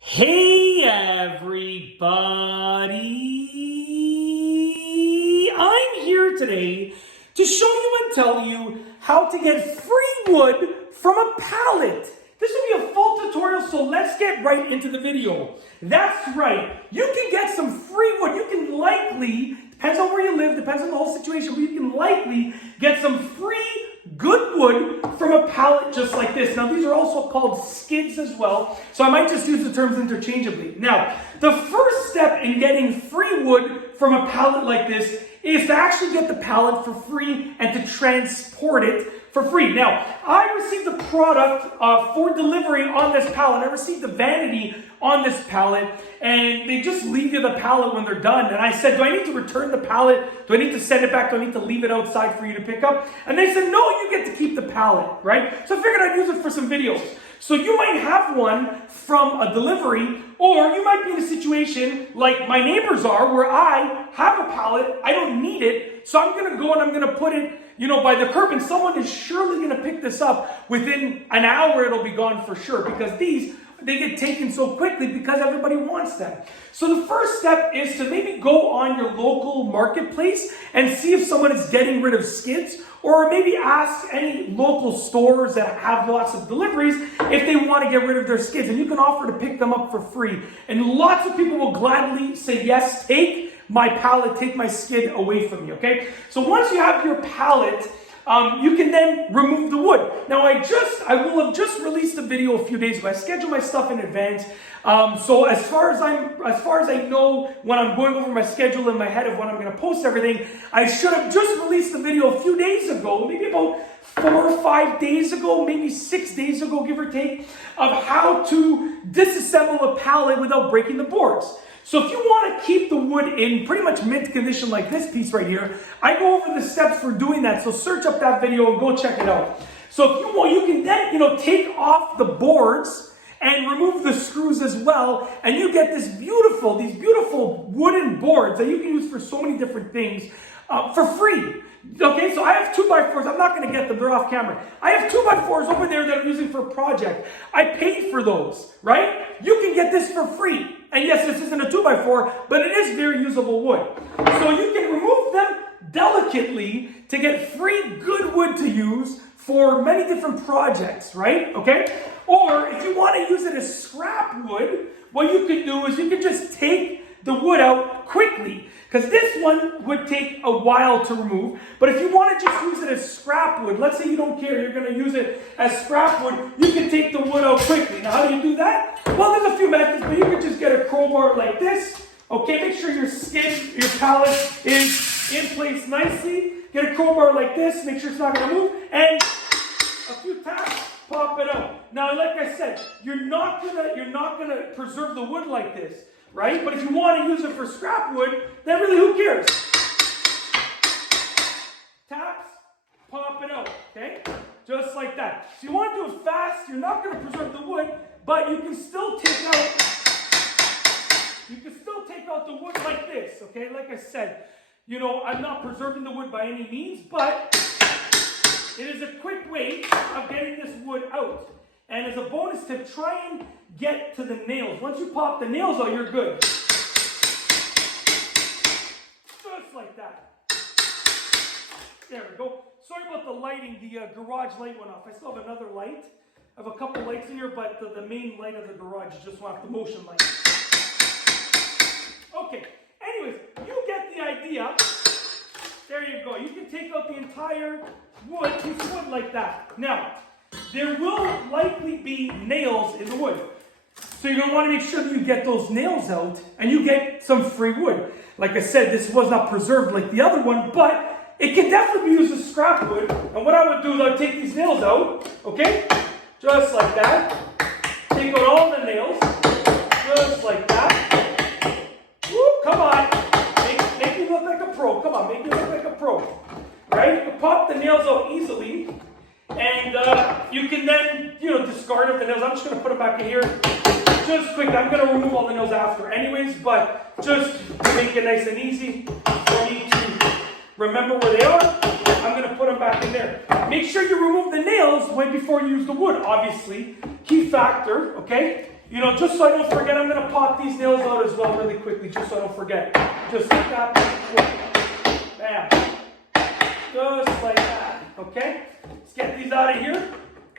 Hey everybody! I'm here today to show you and tell you how to get free wood from a pallet. This will be a full tutorial, so let's get right into the video. That's right, you can get some free wood. You can likely, depends on where you live, depends on the whole situation, but you can likely get some free good wood from a pallet just like this. Now, these are also called skids as well, so I might just use the terms interchangeably. Now, the first step in getting free wood from a pallet like this is to actually get the pallet for free and to transport it for free. Now, I received the product for delivery on this pallet. I received the vanity on this pallet, and they just leave you the pallet when they're done. And I said, do I need to return the pallet? Do I need to send it back? Do I need to leave it outside for you to pick up? And they said, no, you get to keep the pallet, right? So I figured I'd use it for some videos. So you might have one from a delivery, or you might be in a situation like my neighbors are, where I have a pallet, I don't need it, so I'm gonna go and I'm gonna put it, by the curb, and someone is surely gonna pick this up. Within an hour, it'll be gone for sure, because they get taken so quickly because everybody wants them. So the first step is to maybe go on your local marketplace and see if someone is getting rid of skids, or maybe ask any local stores that have lots of deliveries if they want to get rid of their skids, and you can offer to pick them up for free. And lots of people will gladly say, yes, take my pallet, take my skid away from me, okay? So once you have your pallet, you can then remove the wood. Now, I will have just released a video a few days ago. I schedule my stuff in advance. So as far as I know, when I'm going over my schedule in my head of when I'm going to post everything, I should have just released the video a few days ago, maybe about 4 or 5 days ago, maybe 6 days ago, give or take, of how to disassemble a pallet without breaking the boards. So if you want to keep the wood in pretty much mint condition like this piece right here, I go over the steps for doing that. So search up that video and go check it out. So if you want, you can then, take off the boards and remove the screws as well, and you get these beautiful wooden boards that you can use for so many different things for free. Okay, so I have 2x4s. I'm not going to get them. They're off camera. I have 2x4s over there that I'm using for a project. I paid for those, right? You can get this for free. And yes, this isn't a 2x4, but it is very usable wood. So you can remove them delicately to get free good wood to use for many different projects, right? Okay? Or if you want to use it as scrap wood, what you can do is you can just take the wood out quickly, because this one would take a while to remove. But if you want to just use it as scrap wood, let's say you don't care, you're going to use it as scrap wood, you can take the wood out quickly. Now, how do you do that? Well, there's a few methods, but you can just get a crowbar like this. Okay, make sure your pallet is in place nicely. Get a crowbar like this, make sure it's not going to move, and a few taps, pop it out. Now, like I said, you're not gonna preserve the wood like this, right? But if you want to use it for scrap wood, then really, who cares? Taps, pop it out, okay? Just like that. So you want to do it fast. You're not going to preserve the wood, but you can still take out the wood like this, okay? Like I said, I'm not preserving the wood by any means, but it is a quick way of getting this wood out. And as a bonus tip, try and get to the nails. Once you pop the nails out, you're good. Just like that. There we go. Sorry about the lighting. The garage light went off. I still have another light. I have a couple lights in here, but the main light of the garage just went off, the motion light. Okay. Anyways, you get the idea. There you go. You can take out the entire piece of wood like that. Now, there will likely be nails in the wood. So you're going to want to make sure that you get those nails out and you get some free wood. Like I said, this was not preserved like the other one, but it can definitely be used as scrap wood. And what I would do is I would take these nails out, okay? Just like that. Take out all the nails. Just like that. Woo, come on. Make me look like a pro. Come on, make me look like a pro. Right? You can pop the nails out easily. And you can then, discard of the nails. I'm just going to put them back in here. Just quick. I'm going to remove all the nails after anyways, but just to make it nice and easy for me to remember where they are, I'm going to put them back in there. Make sure you remove the nails right before you use the wood, obviously. Key factor, okay? You know, just so I don't forget, I'm going to pop these nails out as well really quickly, just so I don't forget. Just like that. Bam. Just like that. Okay? Let's get these out of here.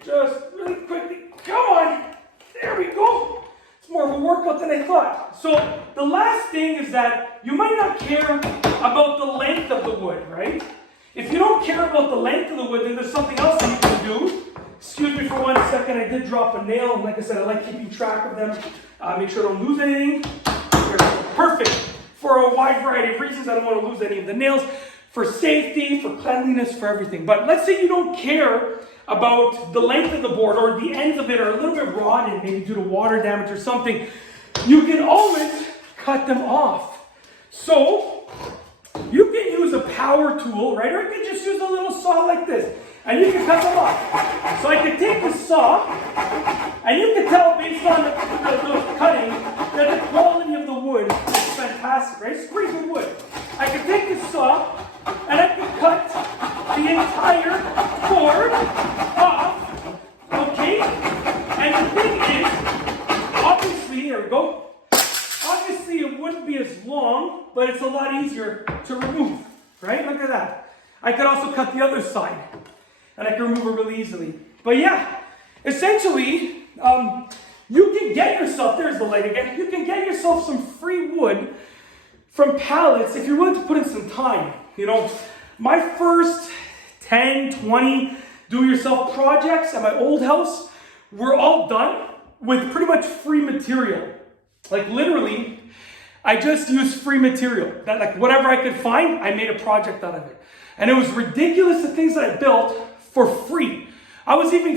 Just really quickly. Come on. There we go. It's more of a workout than I thought. So the last thing is that you might not care about the length of the wood, right? If you don't care about the length of the wood, then there's something else that you can do. Excuse me for 1 second, I did drop a nail, and like I said, I like keeping track of them. Make sure I don't lose anything. Perfect. For a wide variety of reasons, I don't want to lose any of the nails. For safety, for cleanliness, for everything. But let's say you don't care about the length of the board, or the ends of it are a little bit rotten, maybe due to water damage or something. You can always cut them off. So, you can use a power tool, right? Or you can just use a little saw like this. And you can cut them off. So I can take the saw, and you can tell based on the cutting that the quality of the wood is fantastic, right? It's pretty good wood. I can take the saw, and I can cut the entire board off, okay? And the thing is, obviously, here we go. Obviously, it wouldn't be as long, but it's a lot easier to remove, right? Look at that. I could also cut the other side. And I can remove it really easily. But yeah, essentially, you can get yourself, there's the light again, you can get yourself some free wood from pallets if you're willing to put in some time. You know, my first 10, 20 do-it-yourself projects at my old house were all done with pretty much free material. Like literally, I just used free material. That, like whatever I could find, I made a project out of it. And it was ridiculous the things that I built for free. I was even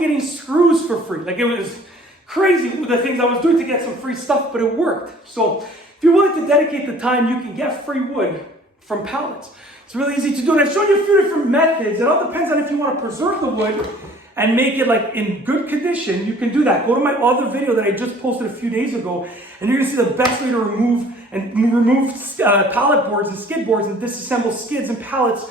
getting screws for free. Like it was crazy the things I was doing to get some free stuff, but it worked. So if you're willing to dedicate the time, you can get free wood from pallets. It's really easy to do. And I've shown you a few different methods. It all depends on if you want to preserve the wood and make it like in good condition. You can do that. Go to my other video that I just posted a few days ago, and you're gonna see the best way to remove pallet boards and skid boards and disassemble skids and pallets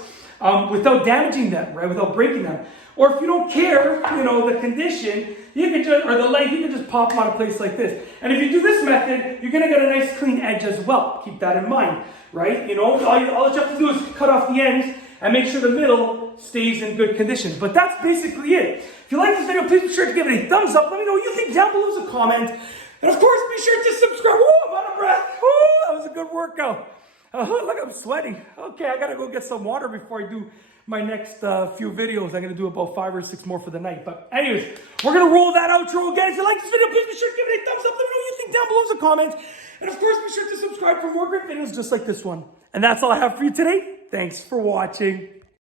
without damaging them, right? Without breaking them. Or if you don't care, you know, the condition, you can just, or the length, you can just pop them out of place like this. And if you do this method, you're gonna get a nice clean edge as well. Keep that in mind, right? You know, all that you have to do is cut off the ends and make sure the middle stays in good condition. But that's basically it. If you like this video, please be sure to give it a thumbs up. Let me know what you think down below as a comment. And of course, be sure to subscribe. Oh, I'm out of breath. Oh, that was a good workout. Look, I'm sweating. Okay, I gotta go get some water before I do my next few videos. I'm gonna do about 5 or 6 more for the night. But anyways, we're gonna roll that outro again. If you like this video, please be sure to give it a thumbs up. Let me know what you think down below as a comment. And of course, be sure to subscribe for more great videos just like this one. And that's all I have for you today. Thanks for watching.